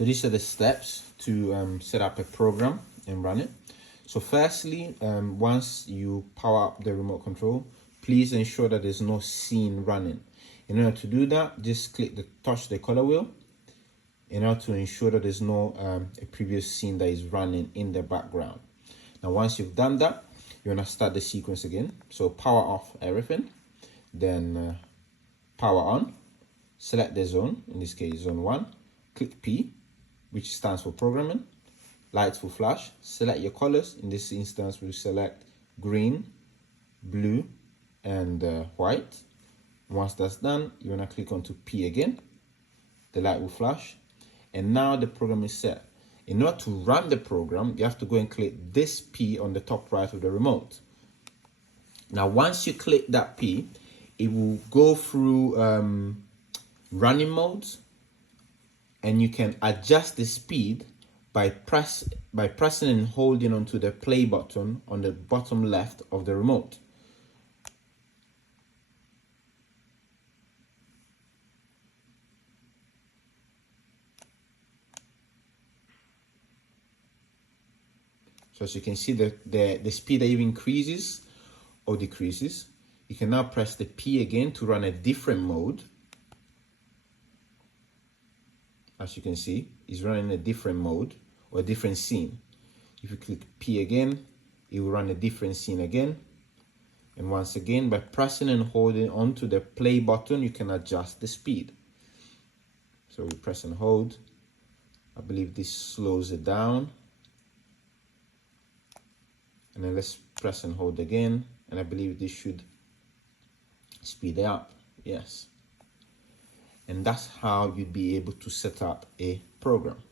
So these are the steps to set up a program and run it. So firstly, once you power up the remote control, please ensure that there's no scene running. In order to do that, just touch the color wheel in order to ensure that there's no a previous scene that is running in the background. Now, once you've done that, you're gonna start the sequence again. So power off everything, then power on, select the zone, in this case zone 1, click P, which stands for programming. Lights will flash, select your colors. In this instance, we'll select green, blue, and white. Once that's done, you're gonna click onto P again. The light will flash, and now the program is set. In order to run the program, you have to go and click this P on the top right of the remote. Now, once you click that P, it will go through running modes, and you can adjust the speed by pressing and holding onto the play button on the bottom left of the remote. So as you can see, the speed either increases or decreases. You can now press the P again to run a different mode. As you can see, it's running a different mode or a different scene. If you click P again, it will run a different scene again. And once again, by pressing and holding onto the play button, you can adjust the speed. So we press and hold. I believe this slows it down. And then let's press and hold again. And I believe this should speed it up. Yes. And that's how you'd be able to set up a program.